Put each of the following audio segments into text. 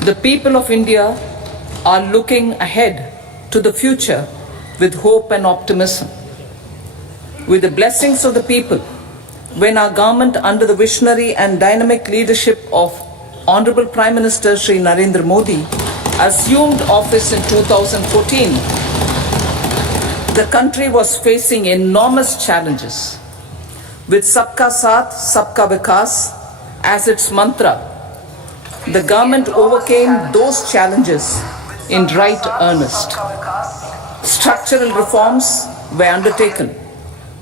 The people of India are looking ahead to the future with hope and optimism. With the blessings of the people, when our government, under the visionary and dynamic leadership of Honorable Prime Minister Shri Narendra Modi, assumed office in 2014, the country was facing enormous challenges. With Sabka Saath, Sabka Vikas as its mantra, the government overcame those challenges in right earnest. Structural reforms were undertaken.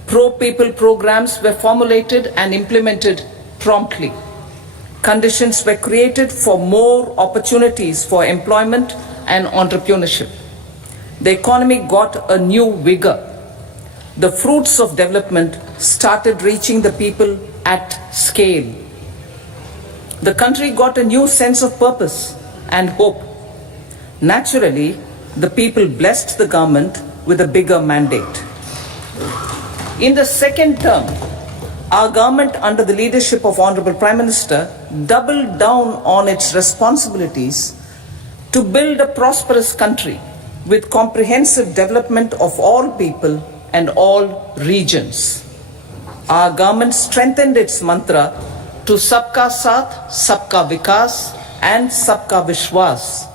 Pro-people programs were formulated and implemented promptly. Conditions were created for more opportunities for employment and entrepreneurship. The economy got a new vigor. The fruits of development started reaching the people at scale. The country got a new sense of purpose and hope. Naturally, the people blessed the government with a bigger mandate. In the second term, our government, under the leadership of Honorable Prime Minister, doubled down on its responsibilities to build a prosperous country with comprehensive development of all people and all regions. Our government strengthened its mantra to Sabka Saath, Sabka Vikas and Sabka Vishwas.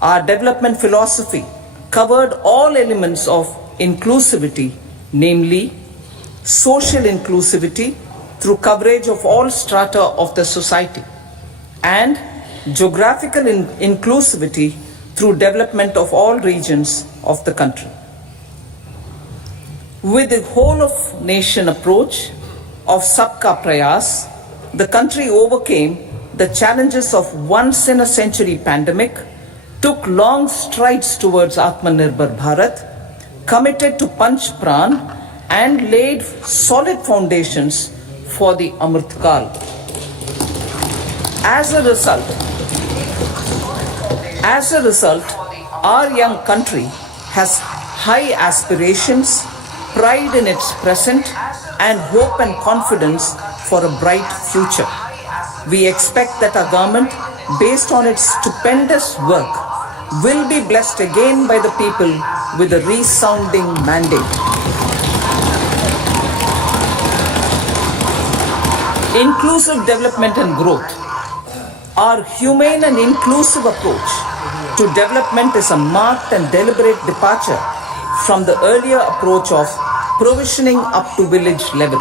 Our development philosophy covered all elements of inclusivity, namely social inclusivity through coverage of all strata of the society, and geographical inclusivity through development of all regions of the country. With the whole of nation approach of Sabka Prayas, the country overcame the challenges of once in a century pandemic, took long strides towards Atmanirbhar Bharat, committed to Panch Pran, and laid solid foundations for the Amrit Kal. As a result, our young country has high aspirations, pride in its present, and hope and confidence for a bright future. We expect that our government, based on its stupendous work, will be blessed again by the people with a resounding mandate. Inclusive development and growth. Our humane and inclusive approach to development is a marked and deliberate departure from the earlier approach of provisioning up to village level.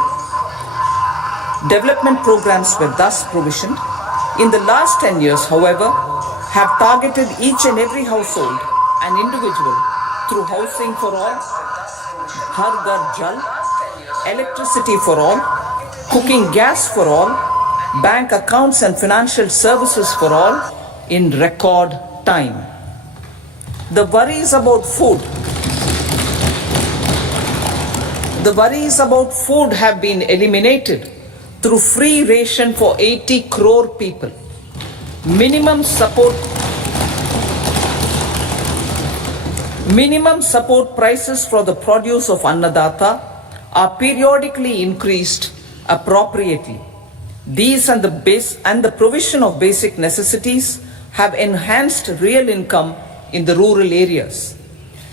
Development programs were thus provisioned. In the last 10 years, however, have targeted each and every household and individual through housing for all, Har Ghar Jal, electricity for all, cooking gas for all, bank accounts and financial services for all in record time. The worries about food have been eliminated through free ration for 80 crore people. Minimum support prices for the produce of Annadata are periodically increased appropriately. These and the provision of basic necessities have enhanced real income in the rural areas.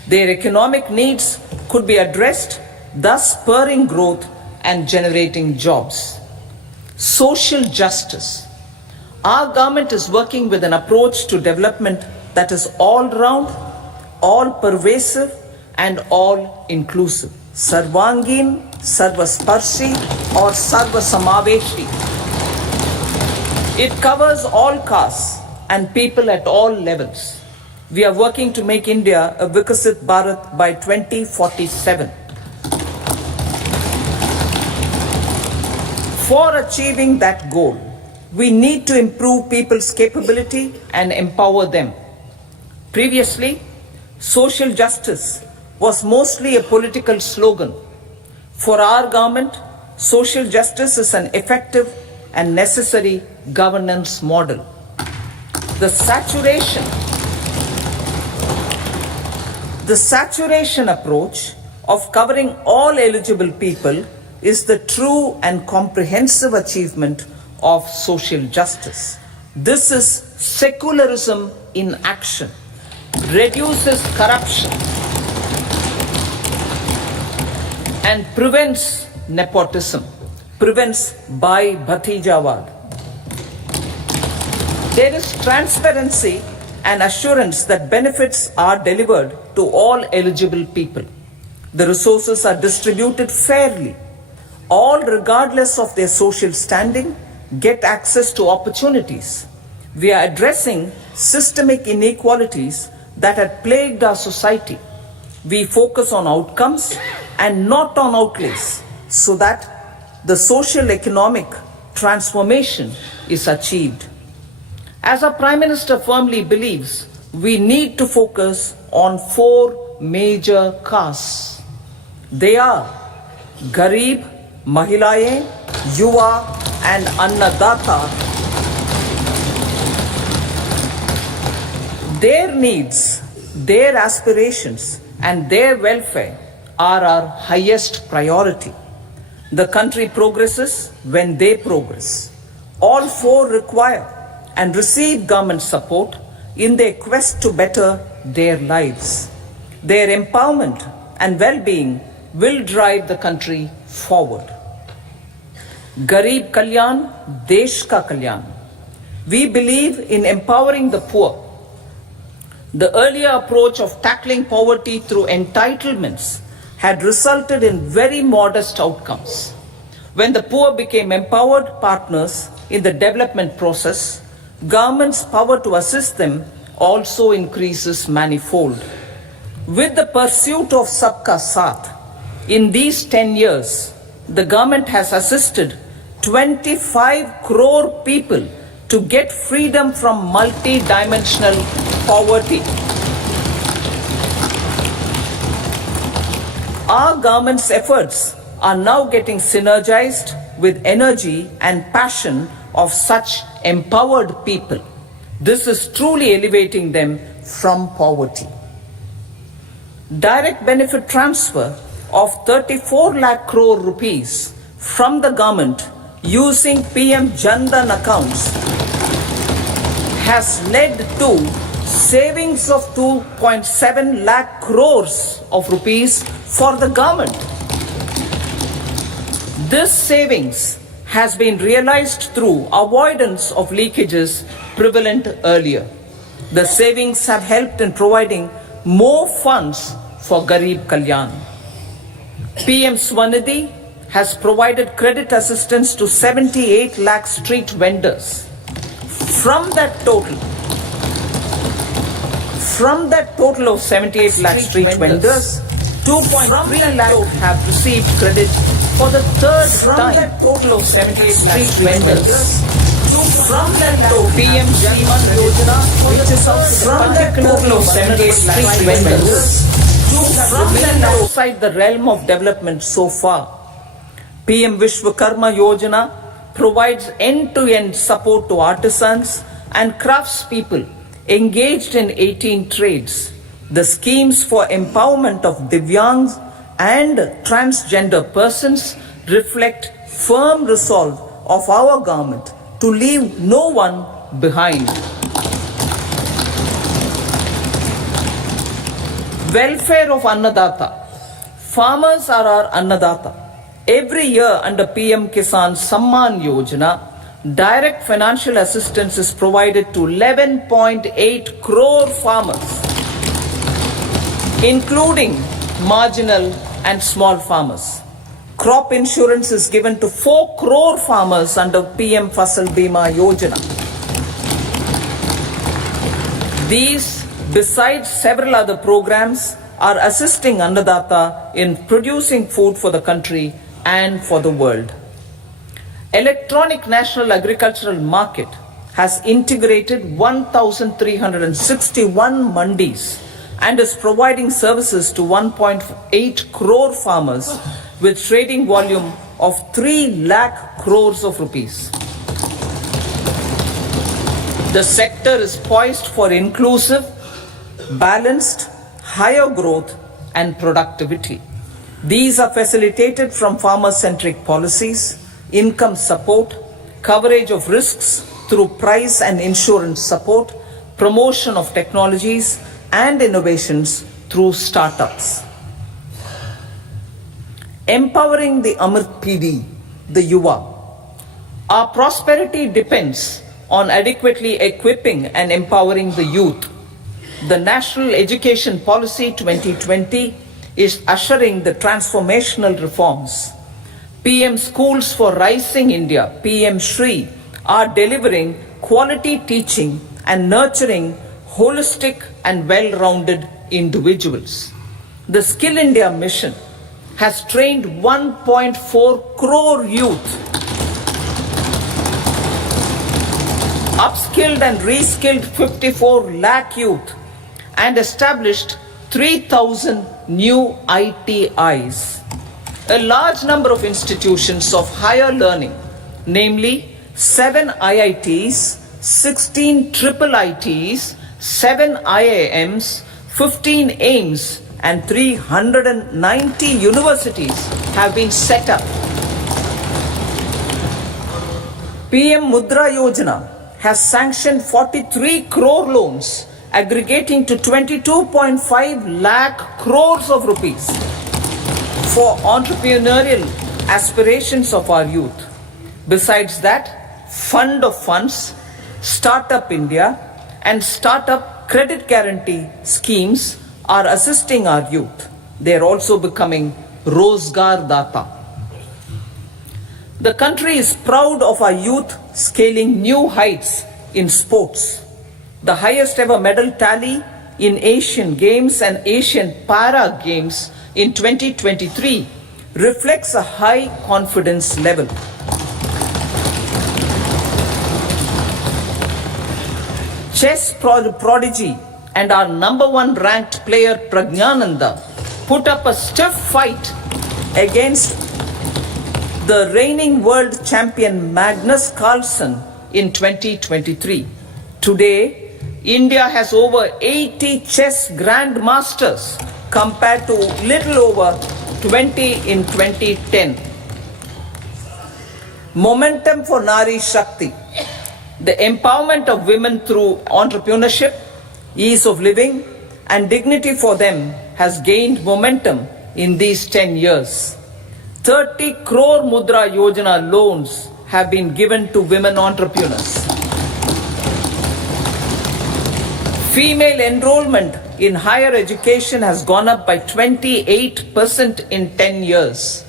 Their economic needs could be addressed, thus spurring growth and generating jobs. Social justice. Our government is working with an approach to development that is all-round, all-pervasive and all-inclusive. Sarvangin, Sarvasparshi or Sarvasamaveshi. It covers all castes and people at all levels. We are working to make India a Vikasit Bharat by 2047. For achieving that goal, we need to improve people's capability and empower them. Previously, social justice was mostly a political slogan. For our government, social justice is an effective and necessary governance model. The saturation approach of covering all eligible people is the true and comprehensive achievement of social justice. This is secularism in action, reduces corruption, and prevents nepotism, prevents Bhai Bhatijawad. There is transparency and assurance that benefits are delivered to all eligible people. The resources are distributed fairly. All, regardless of their social standing, get access to opportunities. We are addressing systemic inequalities that had plagued our society. We focus on outcomes and not on outlays so that the social economic transformation is achieved. As our Prime Minister firmly believes, we need to focus on 4 major castes. They are Garib, Mahilaye, Yuva and Annadata. Their needs, their aspirations and their welfare are our highest priority. The country progresses when they progress. All 4 require and receive government support in their quest to better their lives. Their empowerment and well-being will drive the country forward. Garib Kalyan, Desh Ka Kalyan. We believe in empowering the poor. The earlier approach of tackling poverty through entitlements had resulted in very modest outcomes. When the poor became empowered partners in the development process, government's power to assist them also increases manifold. With the pursuit of Sabka Saath, in these 10 years, the government has assisted 25 crore people to get freedom from multi-dimensional poverty. Our government's efforts are now getting synergized with energy and passion of such empowered people. This is truly elevating them from poverty. Direct benefit transfer of 34 lakh crore rupees from the government using PM Jan Dhan accounts has led to savings of 2.7 lakh crores of rupees for the government. This savings has been realized through avoidance of leakages prevalent earlier. The savings have helped in providing more funds for Garib Kalyan. PM Swanidhi has provided credit assistance to 78 lakh street vendors. From that total of 78 lakh street vendors, 2.3 lakh have received credit for the third time. From that total of 78 lakh street vendors, from that total PM Janman Yojana, which is from that total of 78 lakh street vendors, from that outside the realm of development so far. PM Vishwakarma Yojana provides end-to-end support to artisans and craftspeople engaged in 18 trades. The schemes for empowerment of Divyangs and transgender persons reflect firm resolve of our government to leave no one behind. Welfare of Annadata. Farmers are our Annadata. Every year under PM Kisan Samman Yojana, direct financial assistance is provided to 11.8 crore farmers, including marginal and small farmers. Crop insurance is given to 4 crore farmers under PM Fasal Bima Yojana. These, besides several other programs, are assisting Annadata in producing food for the country and for the world. Electronic National Agricultural Market has integrated 1,361 mandis and is providing services to 1.8 crore farmers with trading volume of 3 lakh crores of rupees. The sector is poised for inclusive, balanced, higher growth and productivity. These are facilitated from farmer-centric policies, income support, coverage of risks, through price and insurance support, promotion of technologies and innovations through startups. Empowering the Amrit PD, the Yuva. Our prosperity depends on adequately equipping and empowering the youth. The National Education Policy 2020 is ushering the transformational reforms. PM Schools for Rising India, PM Shri, are delivering quality teaching and nurturing holistic and well-rounded individuals. The Skill India mission has trained 1.4 crore youth, upskilled and reskilled 54 lakh youth, and established 3,000 new ITIs. A large number of institutions of higher learning, namely 7 IITs, 16 triple ITs, 7 IIMs, 15 AIMS, and 390 universities have been set up. PM Mudra Yojana has sanctioned 43 crore loans aggregating to 22.5 lakh crores of rupees for entrepreneurial aspirations of our youth. Besides that, Fund of Funds, Startup India, and Startup Credit Guarantee schemes are assisting our youth. They are also becoming Rozgar Data. The country is proud of our youth scaling new heights in sports. The highest ever medal tally in Asian Games and Asian Para Games in 2023 reflects a high confidence level. Chess prodigy and our number 1 ranked player Pragnananda put up a stiff fight against the reigning world champion Magnus Carlsen in 2023. Today, India has over 80 chess grandmasters compared to little over 20 in 2010. Momentum for Nari Shakti. The empowerment of women through entrepreneurship, ease of living, and dignity for them has gained momentum in these 10 years. 30 crore Mudra Yojana loans have been given to women entrepreneurs. Female enrollment in higher education has gone up by 28% in 10 years.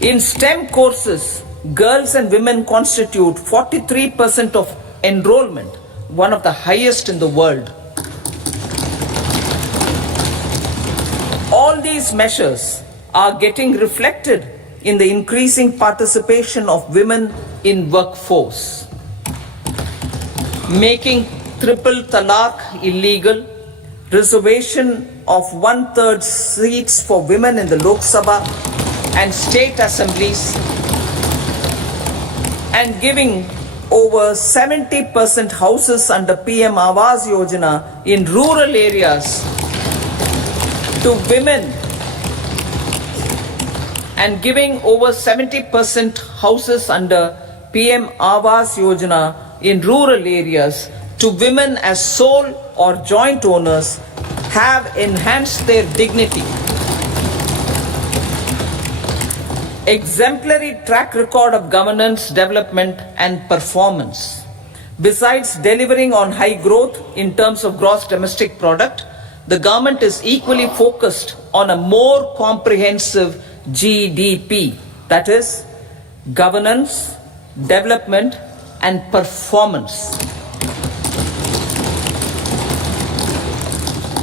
In STEM courses, girls and women constitute 43% of enrollment, one of the highest in the world. All these measures are getting reflected in the increasing participation of women in workforce. Making triple talaq illegal, reservation of 1/3 seats for women in the Lok Sabha and state assemblies, and giving over 70% houses under PM Awas Yojana in rural areas to women, and giving over 70% houses under PM Awas Yojana in rural areas to women as sole or joint owners have enhanced their dignity. Exemplary track record of governance, development, and performance. Besides delivering on high growth in terms of gross domestic product, the government is equally focused on a more comprehensive GDP, that is, governance, development, and performance.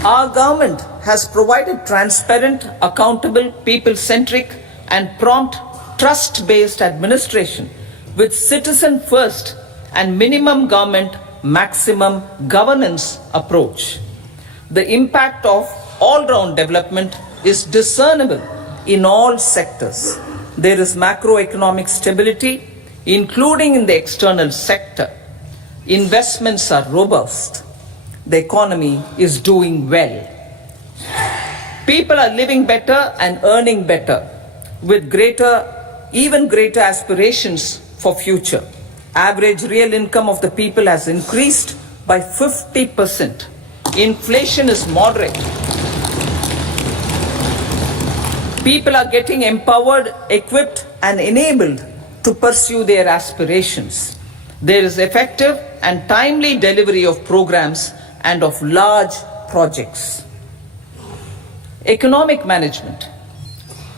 Our government has provided transparent, accountable, people-centric, and prompt, trust-based administration with citizen-first and minimum government, maximum governance approach. The impact of all-round development is discernible in all sectors. There is macroeconomic stability, including in the external sector. Investments are robust. The economy is doing well. People are living better and earning better, with even greater aspirations for future. Average real income of the people has increased by 50%. Inflation is moderate. People are getting empowered, equipped, and enabled to pursue their aspirations. There is effective and timely delivery of programs and of large projects. Economic management.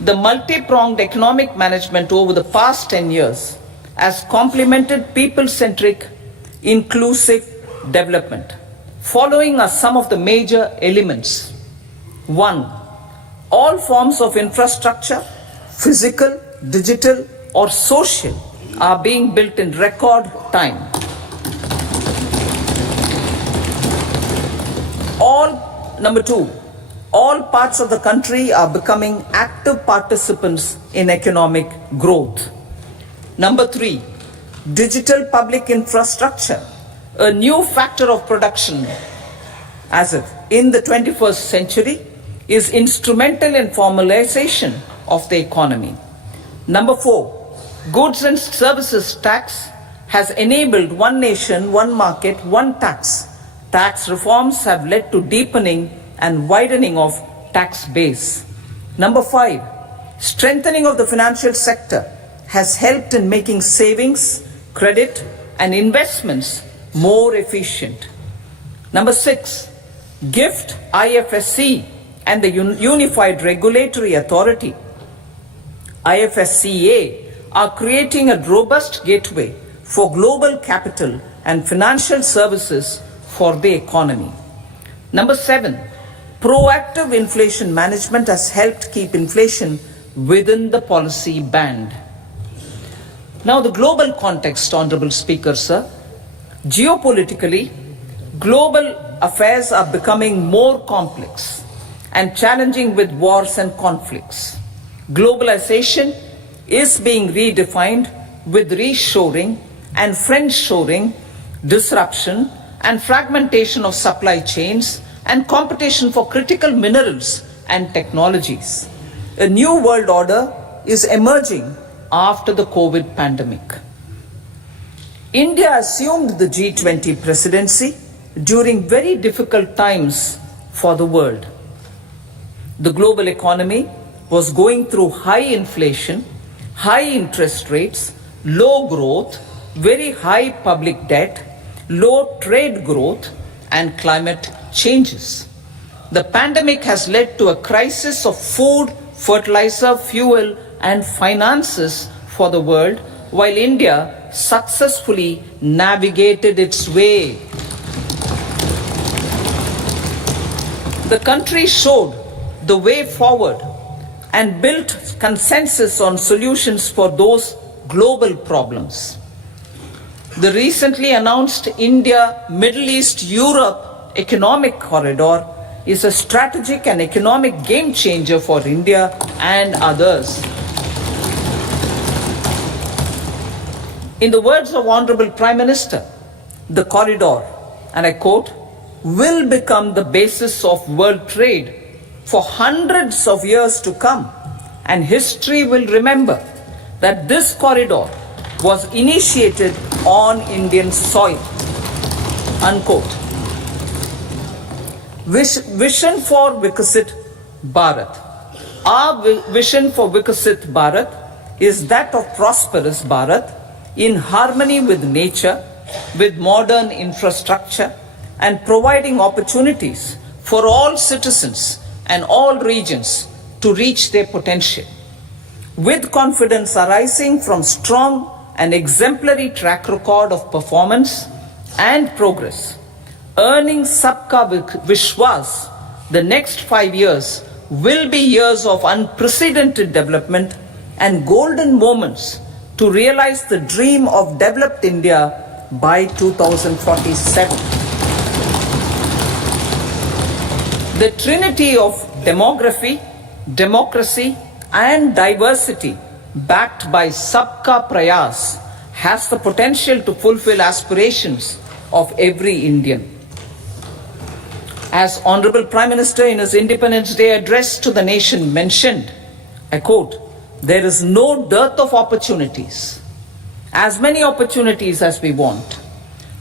The multi-pronged economic management over the past 10 years has complemented people-centric, inclusive development. Following are some of the major elements. 1. All forms of infrastructure, physical, digital, or social, are being built in record time. Number 2, all parts of the country are becoming active participants in economic growth. Number 3, digital public infrastructure, a new factor of production as if in the 21st century, is instrumental in formalization of the economy. Number 4, goods and services tax has enabled one nation, one market, one tax. Tax reforms have led to deepening and widening of tax base. Number 5, strengthening of the financial sector has helped in making savings, credit, and investments more efficient. Number 6, GIFT, IFSC, and the Unified Regulatory Authority, IFSCA, are creating a robust gateway for global capital and financial services for the economy. Number 7, proactive inflation management has helped keep inflation within the policy band. Now the global context, Honorable Speaker, sir. Geopolitically, global affairs are becoming more complex and challenging with wars and conflicts. Globalization is being redefined with reshoring and friendshoring, disruption and fragmentation of supply chains, and competition for critical minerals and technologies. A new world order is emerging after the COVID pandemic. India assumed the G20 presidency during very difficult times for the world. The global economy was going through high inflation, high interest rates, low growth, very high public debt, low trade growth, and climate changes. The pandemic has led to a crisis of food, fertilizer, fuel, and finances for the world, while India successfully navigated its way. The country showed the way forward and built consensus on solutions for those global problems. The recently announced India, Middle East, Europe economic corridor is a strategic and economic game changer for India and others. In the words of Honorable Prime Minister, the corridor, and I quote, will become the basis of world trade for hundreds of years to come, and history will remember that this corridor was initiated on Indian soil, unquote. Vision for Vikasit Bharat. Our vision for Vikasit Bharat is that of prosperous Bharat in harmony with nature, with modern infrastructure, and providing opportunities for all citizens and all regions to reach their potential. With confidence arising from strong and exemplary track record of performance and progress, earning Sabka Vishwas, the next 5 years will be years of unprecedented development and golden moments to realize the dream of developed India by 2047. The trinity of demography, democracy, and diversity backed by Sabka Prayas has the potential to fulfill aspirations of every Indian. As Honorable Prime Minister in his Independence Day address to the nation mentioned, I quote, there is no dearth of opportunities. as many opportunities as we want.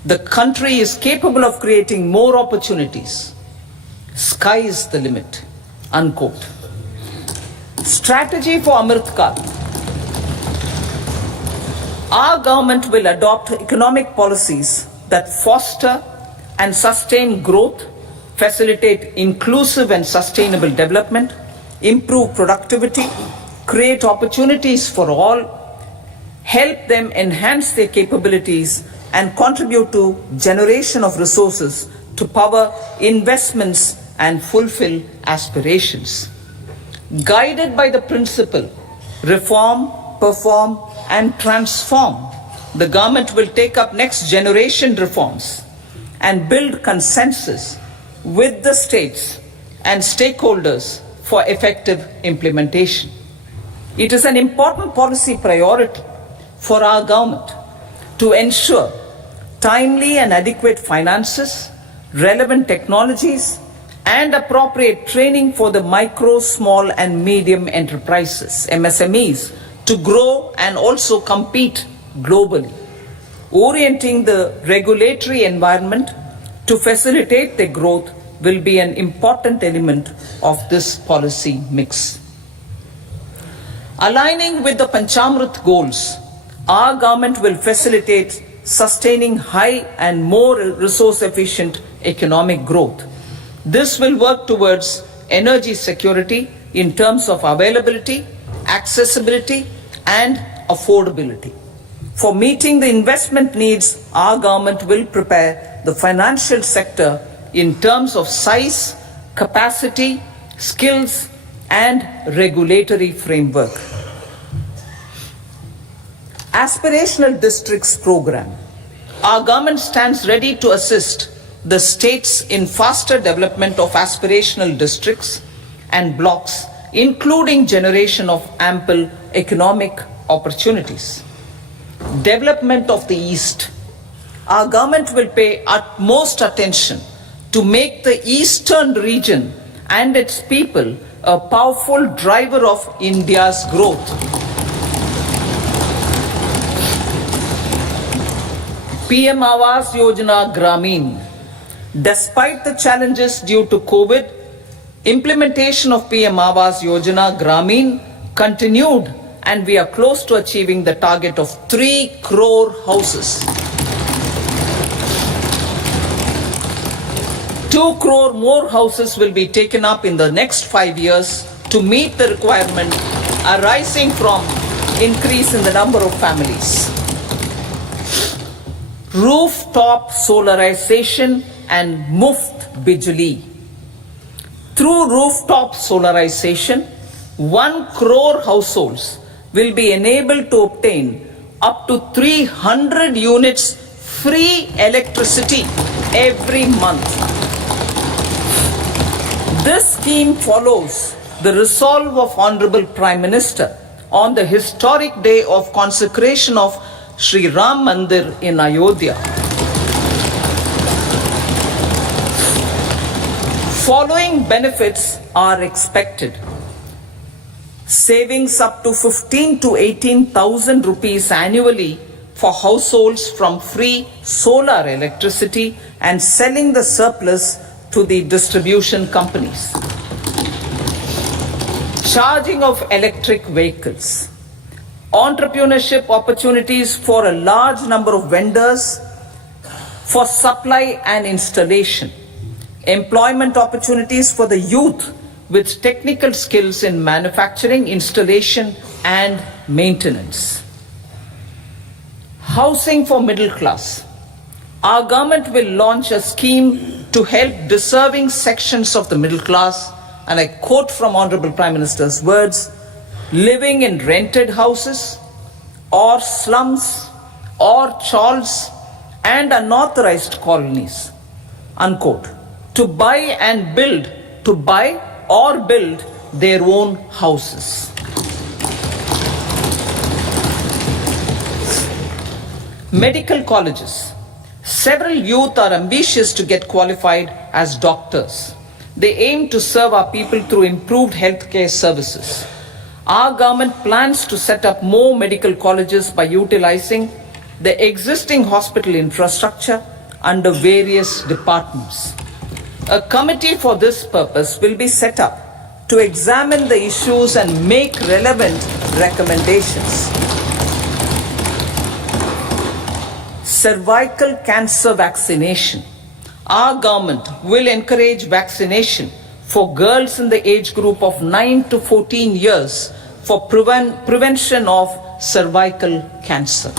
The country is capable of creating more opportunities. Sky is the limit. Unquote. Strategy for Amrit Kal. Our government will adopt economic policies that foster and sustain growth, facilitate inclusive and sustainable development, improve productivity, create opportunities for all, help them enhance their capabilities, and contribute to generation of resources to power investments and fulfill aspirations. Guided by the principle, reform, perform, and transform, the government will take up next generation reforms and build consensus with the states and stakeholders for effective implementation. It is an important policy priority for our government to ensure timely and adequate finances, relevant technologies, and appropriate training for the micro, small, and medium enterprises, MSMEs, to grow and also compete globally. Orienting the regulatory environment to facilitate their growth will be an important element of this policy mix. Aligning with the Panchamrit goals, our government will facilitate sustaining high and more resource efficient economic growth. This will work towards energy security in terms of availability, accessibility, and affordability. For meeting the investment needs, our government will prepare the financial sector in terms of size, capacity, skills, and regulatory framework. Aspirational Districts Program. Our government stands ready to assist the states in faster development of aspirational districts and blocks, including generation of ample economic opportunities. Development of the East. Our government will pay utmost attention to make the eastern region and its people a powerful driver of India's growth. PM Awas Yojana Grameen. Despite the challenges due to COVID, implementation of PM Awas Yojana Grameen continued, and we are close to achieving the target of 3 crore houses. 2 crore more houses will be taken up in the next 5 years to meet the requirement arising from increase in the number of families. Rooftop solarization and Muft Bijli. Through rooftop solarization, 1 crore households will be enabled to obtain up to 300 units free electricity every month. This scheme follows the resolve of Honorable Prime Minister on the historic day of consecration of Sri Ram Mandir in Ayodhya. Following benefits are expected. Savings up to 15 to 18,000 rupees annually for households from free solar electricity and selling the surplus to the distribution companies. Charging of electric vehicles. Entrepreneurship opportunities for a large number of vendors for supply and installation. Employment opportunities for the youth with technical skills in manufacturing, installation, and maintenance. Housing for middle class. Our government will launch a scheme to help deserving sections of the middle class, and I quote from Honorable Prime Minister's words, living in rented houses or slums or chawls and unauthorized colonies, unquote, to buy or build their own houses. Medical colleges. Several youth are ambitious to get qualified as doctors. They aim to serve our people through improved healthcare services. Our government plans to set up more medical colleges by utilizing the existing hospital infrastructure under various departments. A committee for this purpose will be set up to examine the issues and make relevant recommendations. Cervical cancer vaccination. Our government will encourage vaccination for girls in the age group of 9 to 14 years for prevention of cervical cancer.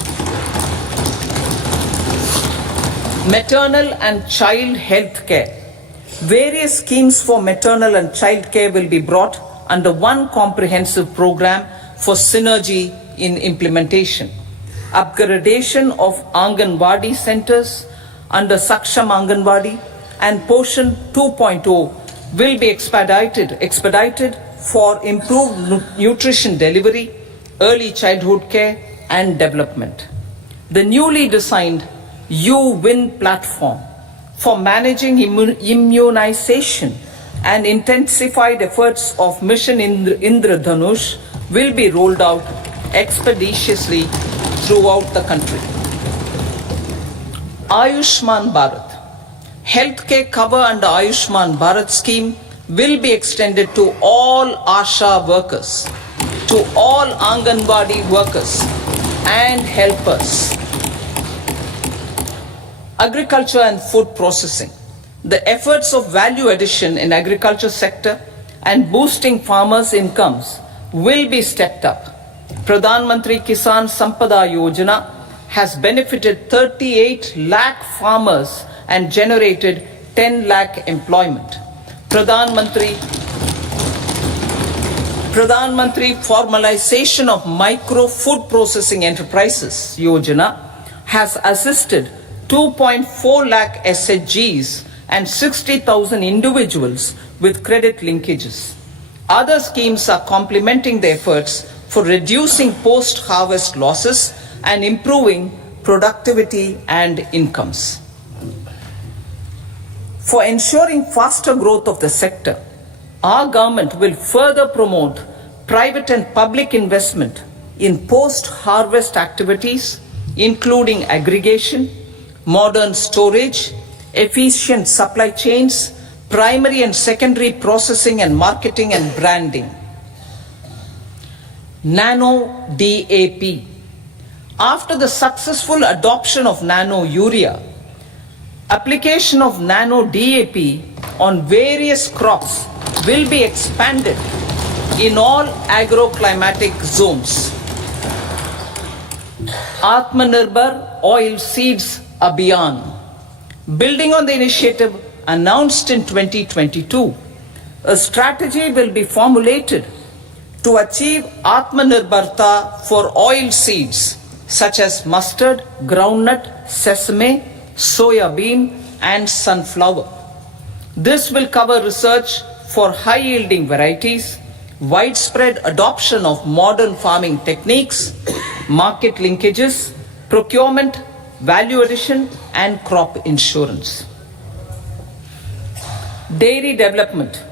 Maternal and child health care. Various schemes for maternal and child care will be brought under one comprehensive program for synergy in implementation. Upgradation of Anganwadi centers under Saksham Anganwadi and Poshan 2.0 will be expedited for improved nutrition delivery, early childhood care and development. The newly designed U-Win platform for managing immunization and intensified efforts of Mission Indradhanush will be rolled out expeditiously throughout the country. Ayushman Bharat. Healthcare cover under Ayushman Bharat scheme will be extended to all ASHA workers, to all Anganwadi workers and helpers. Agriculture and food processing. The efforts of value addition in agriculture sector and boosting farmers' incomes will be stepped up. Pradhan Mantri Kisan Sampada Yojana has benefited 38 lakh farmers and generated 10 lakh employment. Pradhan Mantri formalization of micro food processing enterprises Yojana has assisted 2.4 lakh SHGs and 60,000 individuals with credit linkages. Other schemes are complementing the efforts for reducing post-harvest losses and improving productivity and incomes. For ensuring faster growth of the sector, our government will further promote private and public investment in post-harvest activities, including aggregation, modern storage, efficient supply chains, primary and secondary processing and marketing and branding. Nano DAP. After the successful adoption of Nano Urea, application of Nano DAP on various crops will be expanded in all agroclimatic zones. Atmanirbhar Oilseeds Abhiyan. Building on the initiative announced in 2022, a strategy will be formulated to achieve Atmanirbharta for oil seeds such as mustard, groundnut, sesame, soya bean and sunflower. This will cover research for high-yielding varieties, widespread adoption of modern farming techniques, market linkages, procurement, value addition and crop insurance. Dairy development.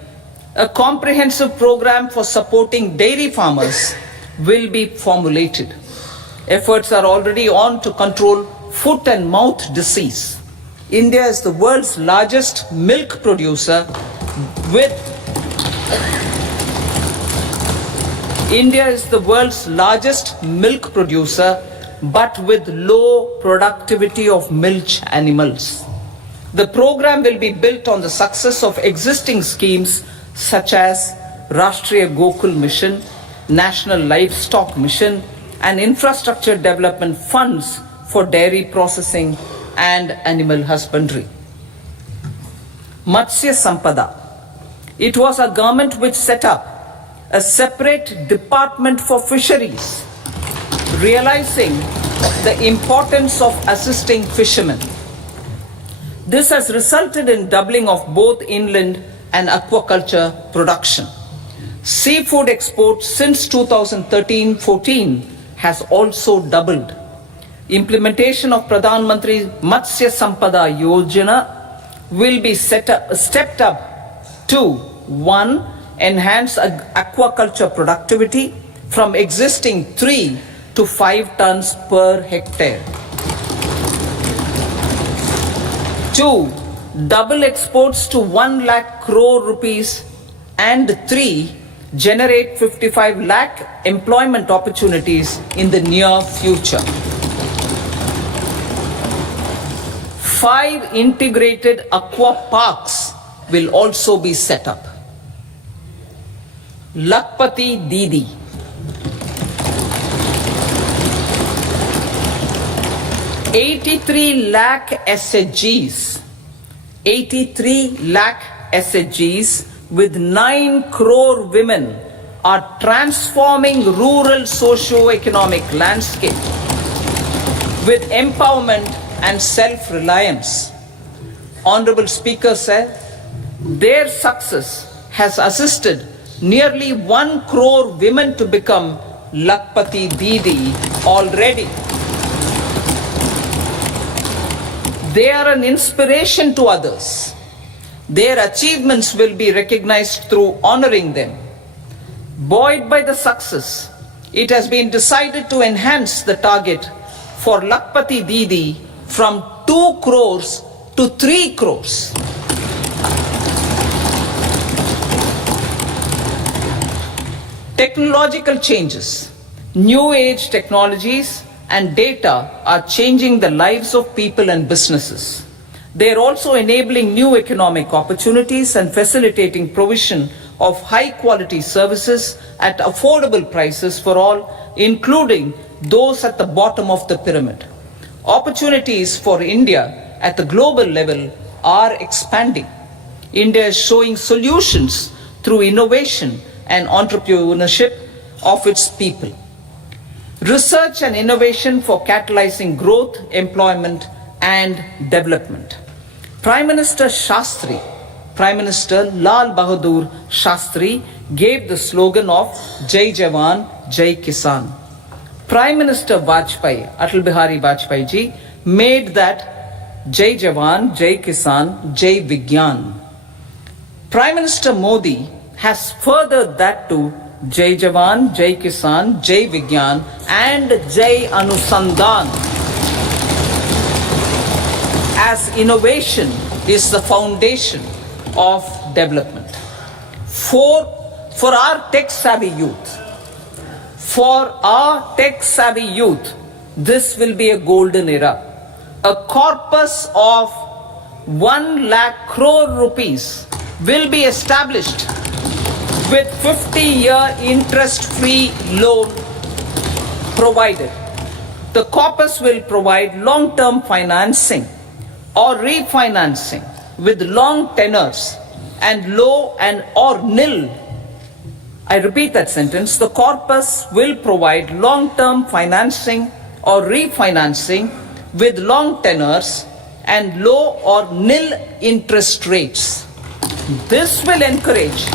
A comprehensive program for supporting dairy farmers will be formulated. Efforts are already on to control foot and mouth disease. India is the world's largest milk producer but with low productivity of milch animals. The program will be built on the success of existing schemes such as Rashtriya Gokul Mission, National Livestock Mission and infrastructure development funds for dairy processing and animal husbandry. Matsya Sampada. It was a government which set up a separate department for fisheries, realizing the importance of assisting fishermen. This has resulted in doubling of both inland and aquaculture production. Seafood exports since 2013-14 has also doubled. Implementation of Pradhan Mantri Matsya Sampada Yojana will be stepped up to 1. Enhance aquaculture productivity from existing 3 to 5 tons per hectare. 2. Double exports to 1 lakh crore rupees. And 3. Generate 55 lakh employment opportunities in the near future. 5 integrated aqua parks will also be set up. Lakpati Didi. 83 lakh SHGs. 83 lakh SHGs with 9 crore women are transforming rural socio-economic landscape with empowerment and self-reliance. Honorable Speaker said, their success has assisted nearly 1 crore women to become Lakpati Didi already. They are an inspiration to others. Their achievements will be recognized through honoring them. Buoyed by the success, it has been decided to enhance the target for Lakpati Didi from 2 crores to 3 crores. Technological changes, new age technologies and data are changing the lives of people and businesses. They are also enabling new economic opportunities and facilitating provision of high quality services at affordable prices for all, including those at the bottom of the pyramid. Opportunities for India at the global level are expanding. India is showing solutions through innovation and entrepreneurship of its people. Research and innovation for catalyzing growth, employment, and development. Prime Minister Shastri, Prime Minister Lal Bahadur Shastri gave the slogan of Jai Jawan, Jai Kisan. Prime Minister Vajpayee, Atal Bihari Vajpayee ji, made that Jai Jawan, Jai Kisan, Jai Vigyan. Prime Minister Modi has furthered that to Jai Jawan, Jai Kisan, Jai Vigyan and Jai Anusandhan. As innovation is the foundation of development. For our tech-savvy youth, this will be a golden era. A corpus of 1 lakh crore rupees will be established with 50-year interest-free loan provided. The corpus will provide long-term financing or refinancing with long tenors and low and or nil. I repeat that sentence. The corpus will provide long-term financing or refinancing with long tenors and low or nil interest rates. This will encourage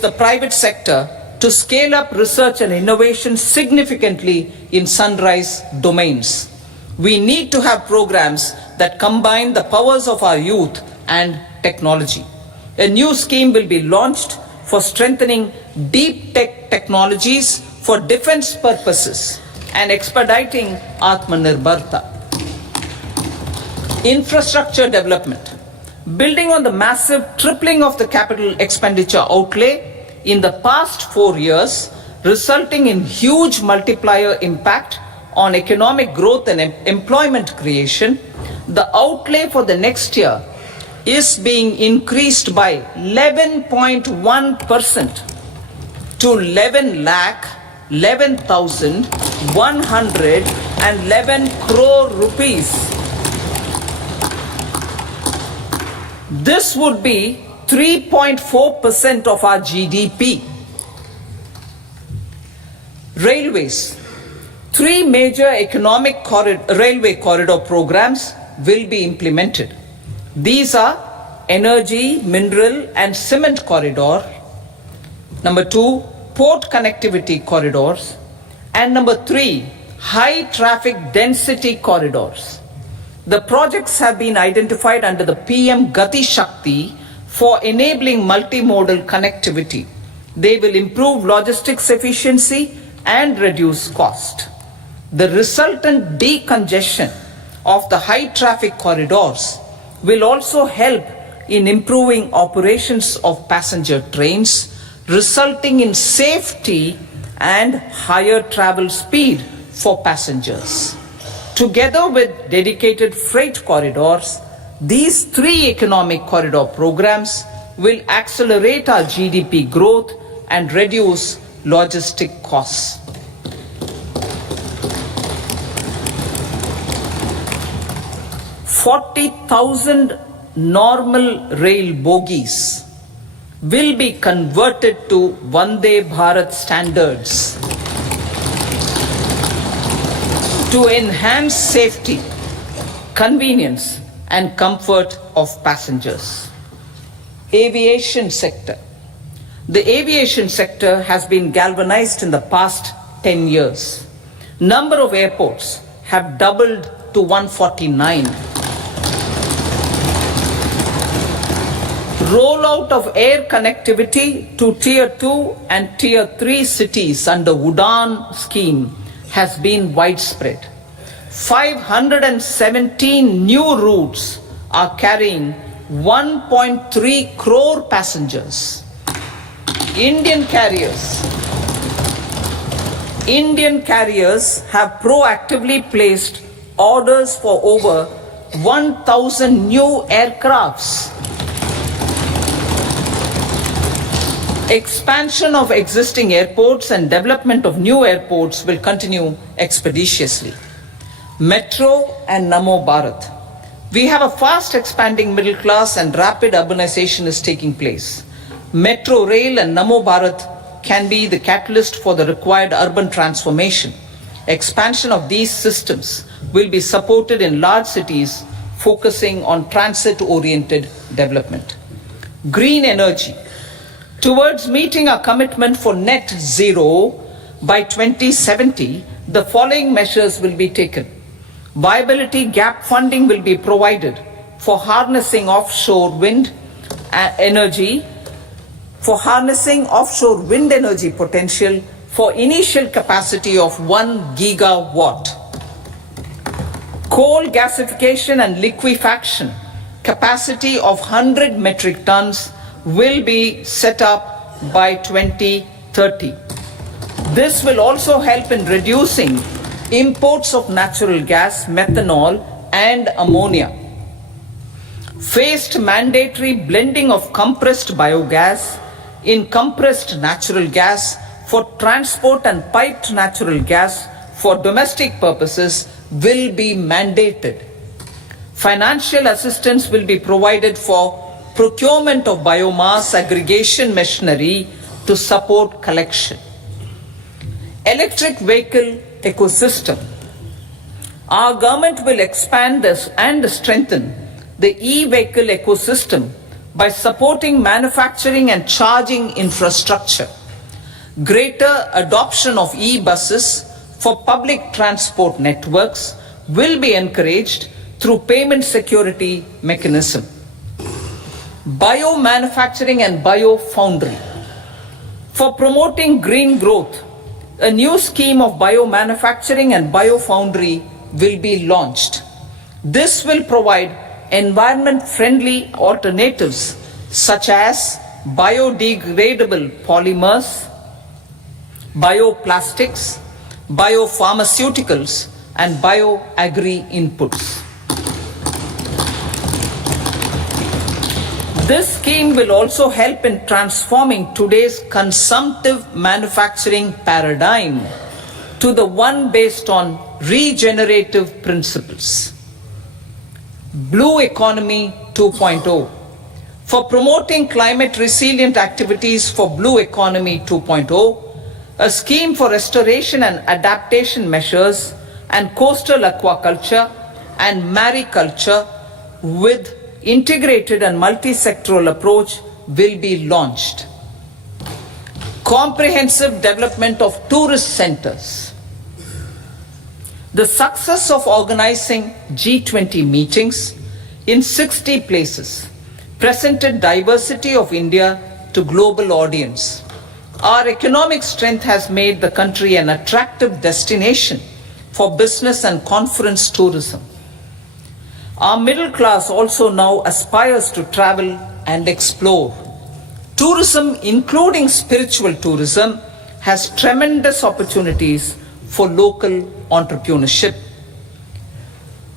the private sector to scale up research and innovation significantly in sunrise domains. We need to have programs that combine the powers of our youth and technology. A new scheme will be launched for strengthening deep tech technologies for defense purposes and expediting Atmanirbharta. Infrastructure development. Building on the massive tripling of the capital expenditure outlay in the past 4 years, resulting in huge multiplier impact on economic growth and employment creation, the outlay for the next year is being increased by 11.1% to 11,11,111 crore rupees. This would be 3.4% of our GDP. Railways. 3 major railway corridor programs will be implemented. These are energy, mineral and cement corridor. Number 2, port connectivity corridors. And number 3, high traffic density corridors. The projects have been identified under the PM Gati Shakti for enabling multimodal connectivity. They will improve logistics efficiency and reduce cost. The resultant decongestion of the high traffic corridors will also help in improving operations of passenger trains, resulting in safety and higher travel speed for passengers. Together with dedicated freight corridors, these three economic corridor programs will accelerate our GDP growth and reduce logistic costs. 40,000 normal rail bogies will be converted to Vande Bharat standards to enhance safety, convenience, and comfort of passengers. Aviation sector. The aviation sector has been galvanized in the past 10 years. Number of airports have doubled to 149. Rollout of air connectivity to Tier 2 and Tier 3 cities under UDAN scheme has been widespread. 517 new routes are carrying 1.3 crore passengers. Indian carriers have proactively placed orders for over 1,000 new aircrafts. Expansion of existing airports and development of new airports will continue expeditiously. Metro and Namo Bharat. We have a fast expanding middle class and rapid urbanization is taking place. Metro Rail and Namo Bharat can be the catalyst for the required urban transformation. Expansion of these systems will be supported in large cities focusing on transit-oriented development. Green energy. Towards meeting our commitment for net zero by 2070, the following measures will be taken. Viability gap funding will be provided for harnessing offshore wind energy potential for initial capacity of 1 gigawatt. Coal gasification and liquefaction capacity of 100 metric tons will be set up by 2030. This will also help in reducing imports of natural gas, methanol, and ammonia. Phased mandatory blending of compressed biogas in compressed natural gas for transport and piped natural gas for domestic purposes will be mandated. Financial assistance will be provided for procurement of biomass aggregation machinery to support collection. Electric vehicle ecosystem. Our government will expand this and strengthen the e-vehicle ecosystem by supporting manufacturing and charging infrastructure. Greater adoption of e-buses for public transport networks will be encouraged through payment security mechanism. Biomanufacturing and biofoundry. For promoting green growth, a new scheme of biomanufacturing and biofoundry will be launched. This will provide environment-friendly alternatives such as biodegradable polymers, bioplastics, biopharmaceuticals, and bioagri-inputs. This scheme will also help in transforming today's consumptive manufacturing paradigm to the one based on regenerative principles. Blue Economy 2.0. For promoting climate resilient activities for Blue Economy 2.0, a scheme for restoration and adaptation measures and coastal aquaculture and mariculture with integrated and multi-sectoral approach will be launched. Comprehensive development of tourist centers. The success of organizing G20 meetings in 60 places presented diversity of India to global audience. Our economic strength has made the country an attractive destination for business and conference tourism. Our middle class also now aspires to travel and explore. Tourism, including spiritual tourism, has tremendous opportunities for local entrepreneurship.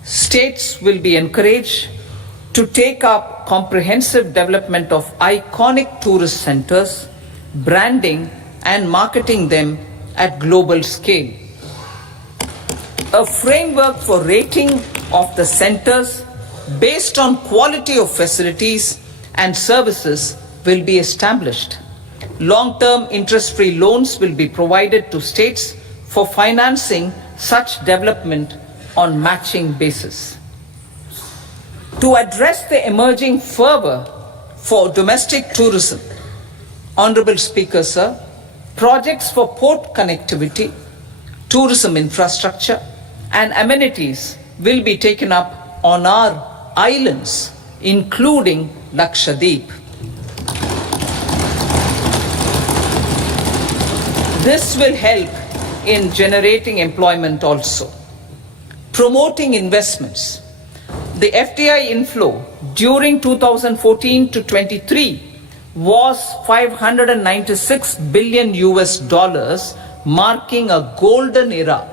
States will be encouraged to take up comprehensive development of iconic tourist centers, branding and marketing them at global scale. A framework for rating of the centers based on quality of facilities and services will be established. Long-term interest-free loans will be provided to states for financing such development on matching basis. To address the emerging fervor for domestic tourism, Honorable Speaker, sir, projects for port connectivity, tourism infrastructure and amenities will be taken up on our islands, including Lakshadweep. This will help in generating employment also. Promoting investments. The FDI inflow during 2014 to 23 was 596 billion US dollars, marking a golden era.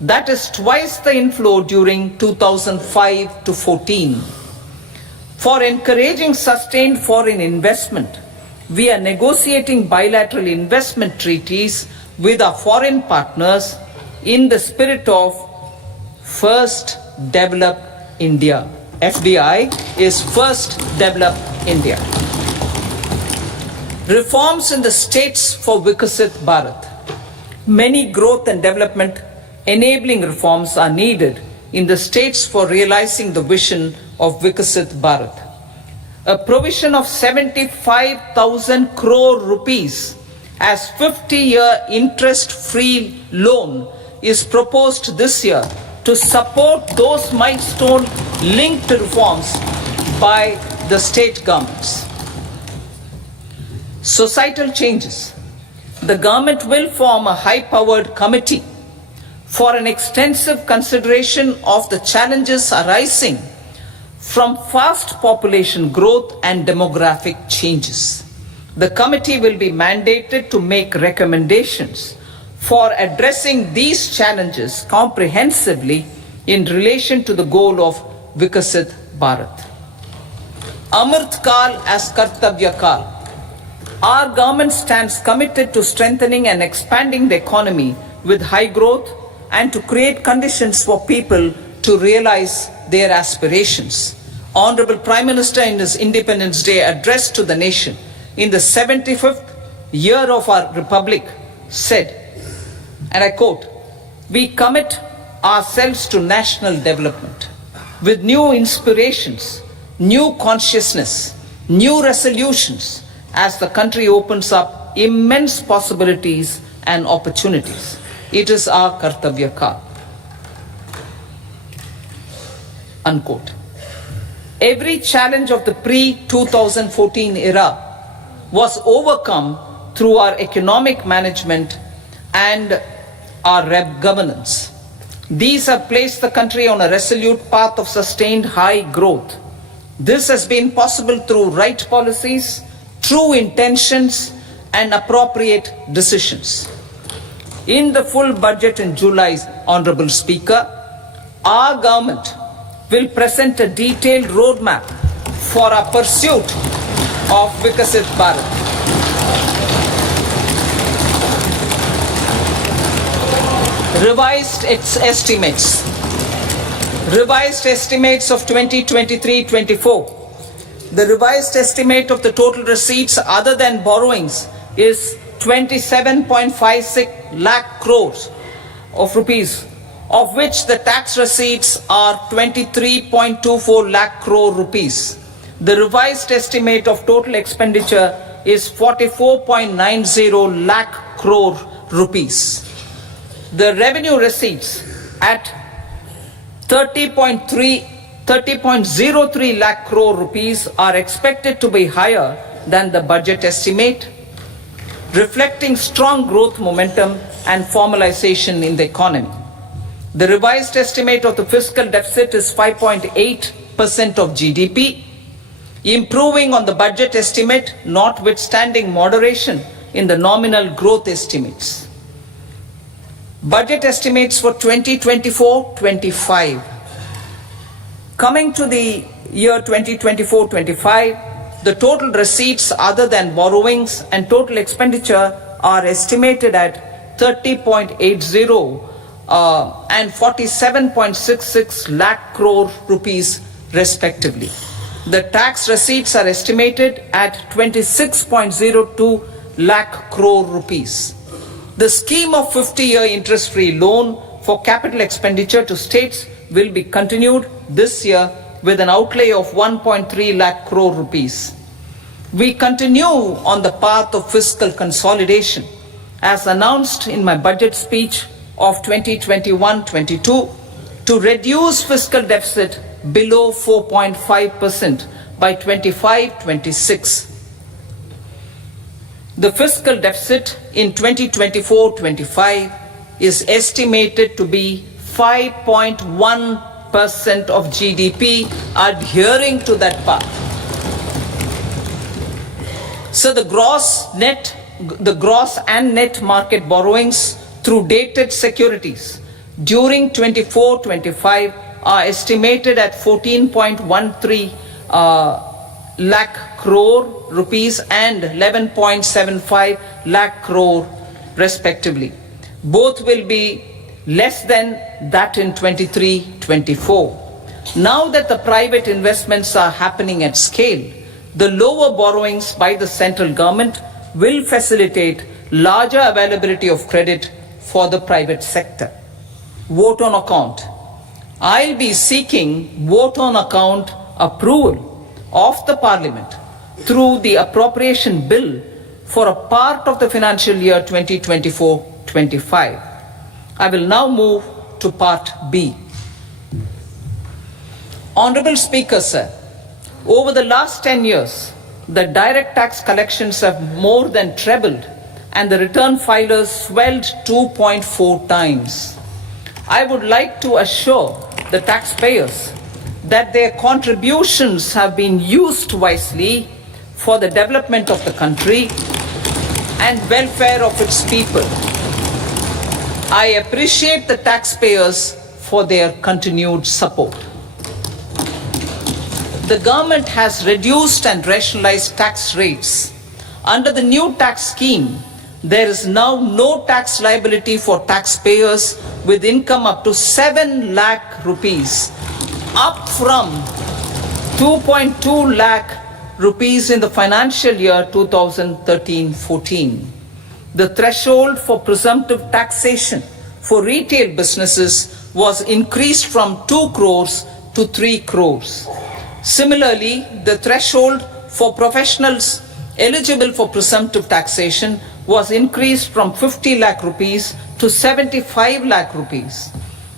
That is twice the inflow during 2005 to 14. For encouraging sustained foreign investment, we are negotiating bilateral investment treaties with our foreign partners in the spirit of First Develop India. FDI is First Develop India. Reforms in the states for Viksit Bharat. Many growth and development enabling reforms are needed in the states for realizing the vision of Viksit Bharat. A provision of 75,000 crore rupees as 50-year interest-free loan is proposed this year to support those milestone-linked reforms by the state governments. Societal changes. The government will form a high-powered committee for an extensive consideration of the challenges arising from fast population growth and demographic changes. The committee will be mandated to make recommendations for addressing these challenges comprehensively in relation to the goal of Viksit Bharat. Amrit Kal as Kartavya Kal. Our government stands committed to strengthening and expanding the economy with high growth and to create conditions for people to realize their aspirations. Honorable Prime Minister in his Independence Day address to the nation in the 75th year of our Republic said, and I quote, "We commit ourselves to national development with new inspirations, new consciousness, new resolutions as the country opens up immense possibilities and opportunities. It is our Kartavya Kal." Unquote. Every challenge of the pre-2014 era was overcome through our economic management and our governance. These have placed the country on a resolute path of sustained high growth. This has been possible through right policies, true intentions, and appropriate decisions. In the full budget in July, Honorable Speaker, our government will present a detailed roadmap for our pursuit of Viksit Bharat. Revised estimates. Revised estimates of 2023-24. The revised estimate of the total receipts other than borrowings is 27.56 lakh crores of rupees, of which the tax receipts are 23.24 lakh crore rupees. The revised estimate of total expenditure is 44.90 lakh crore rupees. The revenue receipts at 30.03 lakh crore rupees are expected to be higher than the budget estimate. reflecting strong growth momentum and formalization in the economy. The revised estimate of the fiscal deficit is 5.8% of GDP, improving on the budget estimate notwithstanding moderation in the nominal growth estimates. Budget estimates for 2024-25. Coming to the year 2024-25, the total receipts other than borrowings and total expenditure are estimated at 30.80 and 47.66 lakh crore rupees respectively. The tax receipts are estimated at 26.02 lakh crore rupees. The scheme of 50-year interest-free loan for capital expenditure to states will be continued this year with an outlay of 1.3 lakh crore rupees. We continue on the path of fiscal consolidation as announced in my budget speech of 2021-22 to reduce fiscal deficit below 4.5% by 25-26. The fiscal deficit in 2024-25 is estimated to be 5.1% of GDP, adhering to that path. So the gross and net market borrowings through dated securities during 24-25 are estimated at 14.13 lakh crore rupees and 11.75 lakh crore respectively. Both will be less than that in 23-24. Now that the private investments are happening at scale, the lower borrowings by the central government will facilitate larger availability of credit for the private sector. Vote on account. I'll be seeking vote on account approval of the Parliament through the appropriation bill for a part of the financial year 2024-25. I will now move to part B. Honorable Speaker, sir, over the last 10 years, the direct tax collections have more than trebled and the return filers swelled 2.4 times. I would like to assure the taxpayers that their contributions have been used wisely for the development of the country and welfare of its people. I appreciate the taxpayers for their continued support. The government has reduced and rationalized tax rates. Under the new tax scheme, there is now no tax liability for taxpayers with income up to 7 lakh rupees, up from 2.2 lakh rupees in the financial year 2013-14. The threshold for presumptive taxation for retail businesses was increased from 2 crores to 3 crores. Similarly, the threshold for professionals eligible for presumptive taxation was increased from 50 lakh rupees to 75 lakh rupees.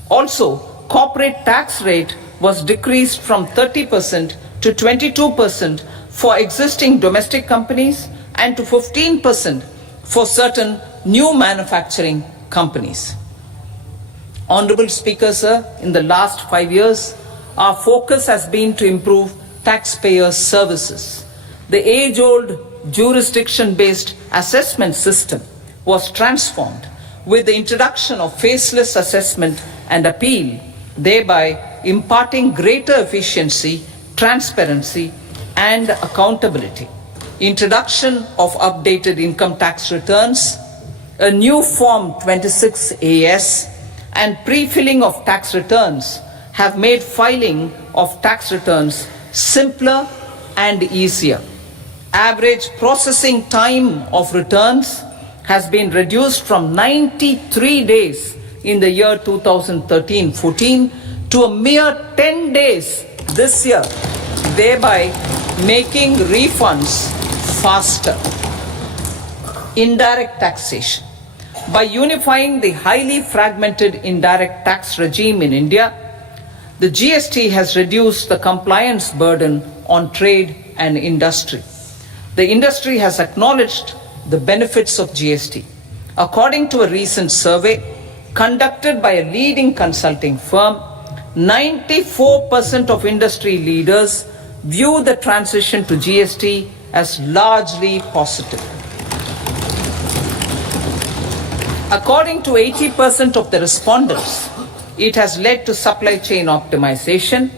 Also, corporate tax rate was decreased from 30% to 22% for existing domestic companies and to 15% for certain new manufacturing companies. Honorable Speaker, sir, in the last 5 years, our focus has been to improve taxpayer services. The age-old jurisdiction-based assessment system was transformed with the introduction of faceless assessment and appeal, thereby imparting greater efficiency, transparency, and accountability. Introduction of updated income tax returns, a new Form 26AS, and pre-filling of tax returns have made filing of tax returns simpler and easier. Average processing time of returns has been reduced from 93 days in the year 2013-14 to a mere 10 days this year, thereby making refunds faster. Indirect taxation. By unifying the highly fragmented indirect tax regime in India, the GST has reduced the compliance burden on trade and industry. The industry has acknowledged the benefits of GST. According to a recent survey conducted by a leading consulting firm, 94% of industry leaders view the transition to GST as largely positive. According to 80% of the respondents, it has led to supply chain optimization,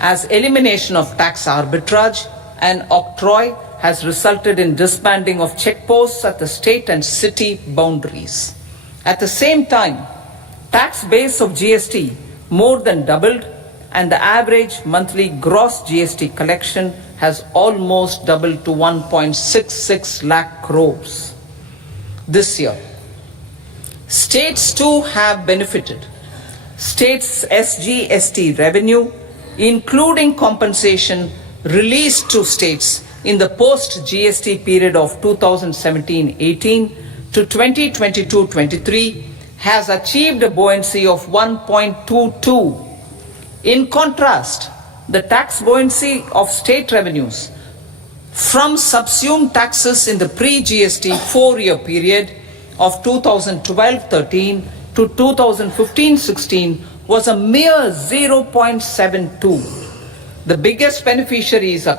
as elimination of tax arbitrage and octroi has resulted in disbanding of checkposts at the state and city boundaries. At the same time, tax base of GST more than doubled, and the average monthly gross GST collection has almost doubled to 1.66 lakh crores this year. States too have benefited. States' SGST revenue, including compensation released to states in the post-GST period of 2017-18 to 2022-23, has achieved a buoyancy of 1.22. In contrast, the tax buoyancy of state revenues from subsumed taxes in the pre-GST 4-year period of 2012-13 to 2015-16 was a mere 0.72. The biggest beneficiaries are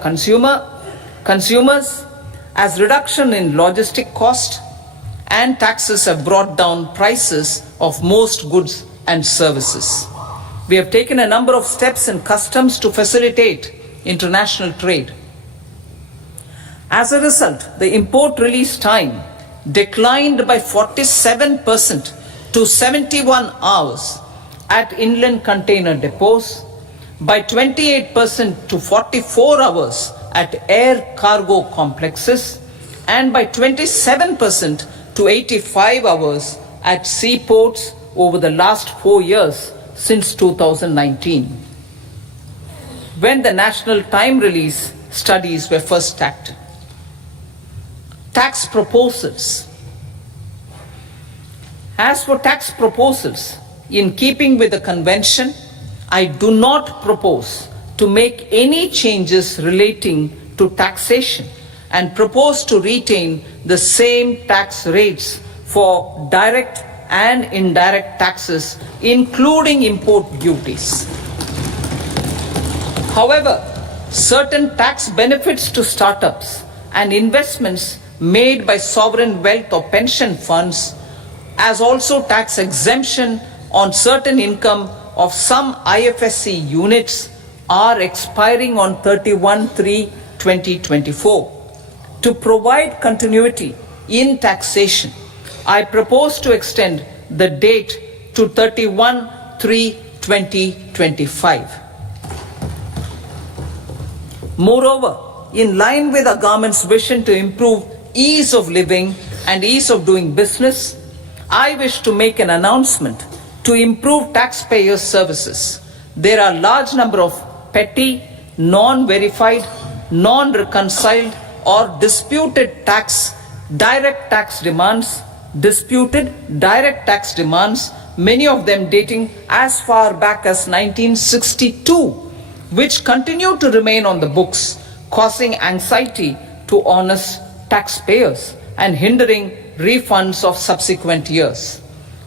consumers, as reduction in logistic cost and taxes have brought down prices of most goods and services. We have taken a number of steps in customs to facilitate international trade. As a result, the import release time declined by 47% to 71 hours at inland container depots, by 28% to 44 hours at air cargo complexes, and by 27% to 85 hours at seaports over the last 4 years since 2019, when the national time release studies were first started. Tax proposals. As for tax proposals, in keeping with the convention, I do not propose to make any changes relating to taxation and propose to retain the same tax rates for direct and indirect taxes, including import duties. However, certain tax benefits to startups and investments made by sovereign wealth or pension funds, as also tax exemption on certain income of some IFSC units, are expiring on 31/3/2024. To provide continuity in taxation, I propose to extend the date to 31/3/2025. Moreover, in line with our government's vision to improve ease of living and ease of doing business, I wish to make an announcement to improve taxpayer services. There are a large number of petty, non-verified, non-reconciled or disputed direct tax demands, many of them dating as far back as 1962, which continue to remain on the books, causing anxiety to honest taxpayers and hindering refunds of subsequent years.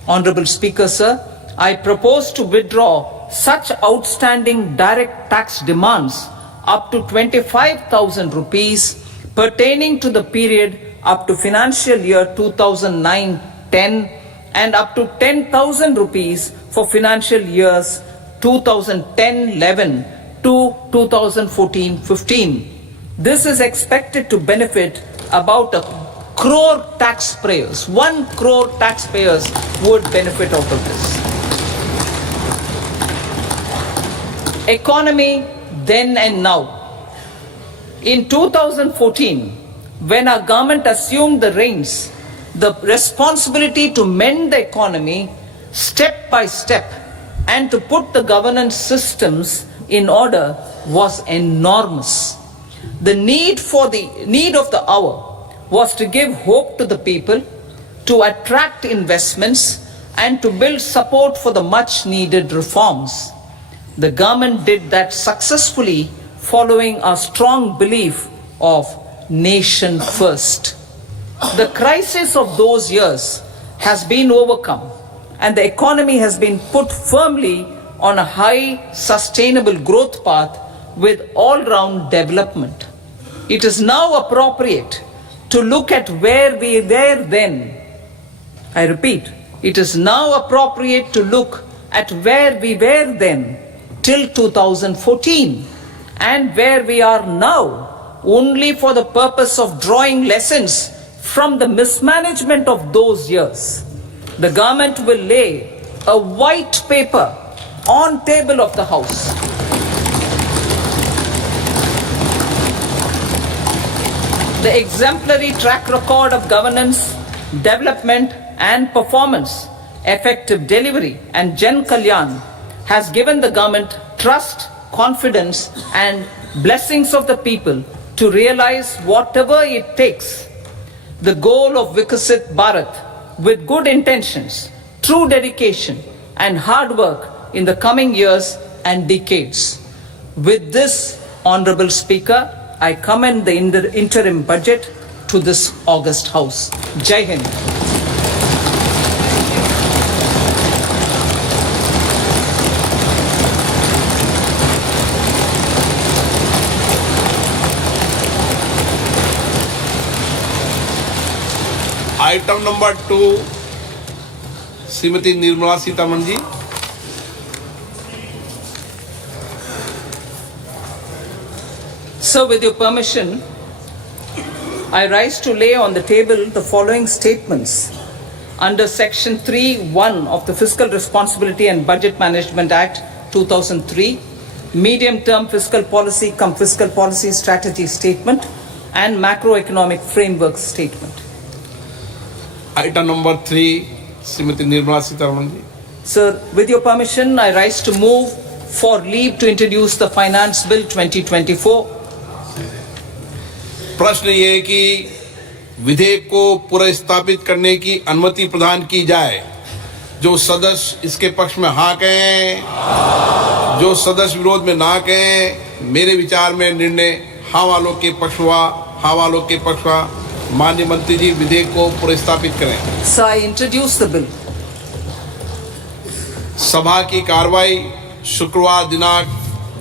Honorable Speaker, sir, I propose to withdraw such outstanding direct tax demands up to 25,000 rupees pertaining to the period up to financial year 2009-10 and up to 10,000 rupees for financial years 2010-11 to 2014-15. This is expected to benefit about 1 crore taxpayers. 1 crore taxpayers would benefit out of this. Economy then and now. In 2014, when our government assumed the reins, the responsibility to mend the economy step by step and to put the governance systems in order was enormous. The need of the hour was to give hope to the people, to attract investments, and to build support for the much needed reforms. The government did that successfully, following our strong belief of nation first. The crisis of those years has been overcome and the economy has been put firmly on a high sustainable growth path with all-round development. It is now appropriate to look at where we were then. I repeat, it is now appropriate to look at where we were then till 2014 and where we are now, only for the purpose of drawing lessons from the mismanagement of those years. The government will lay a white paper on table of the House. The exemplary track record of governance, development and performance, effective delivery and Jan Kalyan has given the government trust, confidence and blessings of the people to realize whatever it takes. The goal of Vikasit Bharat with good intentions, true dedication and hard work in the coming years and decades. With this, Honorable Speaker, I commend the interim budget to this august House. Jai Hind. Item number 2 Shrimati Nirmala Sitharaman ji. So, with your permission, I rise to lay on the table the following statements under Section 3(1) of the Fiscal Responsibility and Budget Management Act 2003, Medium-Term Fiscal Policy cum Fiscal Policy Strategy Statement and Macroeconomic Framework Statement. Item number 3 Shrimati Nirmala Sitharaman ji. Sir, with your permission, I rise to move for leave to introduce the Finance Bill 2024. प्रश्न ये है कि विधेयक को पुनर्स्थापित करने की अनुमति प्रदान की जाए। जो सदस्य इसके पक्ष में हाँ कहें, जो सदस्य विरोध में ना कहें। मेरे विचार में निर्णय हाँ वालों के पक्ष हुआ, हाँ वालों के पक्ष हुआ। माननीय मंत्री जी विधेयक को पुनर्स्थापित करें। So I introduce the bill. सभा की कार्रवाई शुक्रवार दिनांक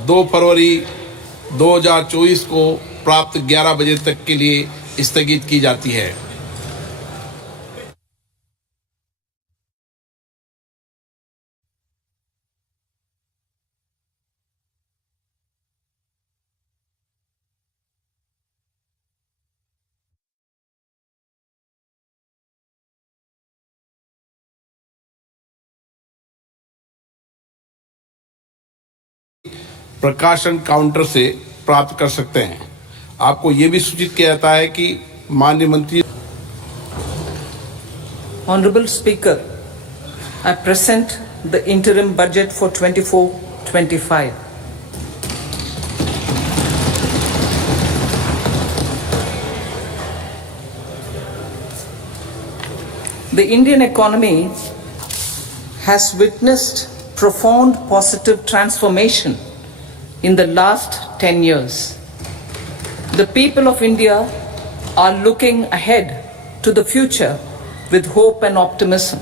2 फरवरी 2024 को प्राप्त 11 बजे तक के लिए स्थगित की जाती है। प्रकाशन काउंटर से प्राप्त कर सकते हैं। आपको यह भी सूचित किया जाता है कि माननीय मंत्री। Honorable Speaker, I present the interim budget for 24-25. The Indian economy has witnessed profound positive transformation in the last 10 years. The people of India are looking ahead to the future with hope and optimism.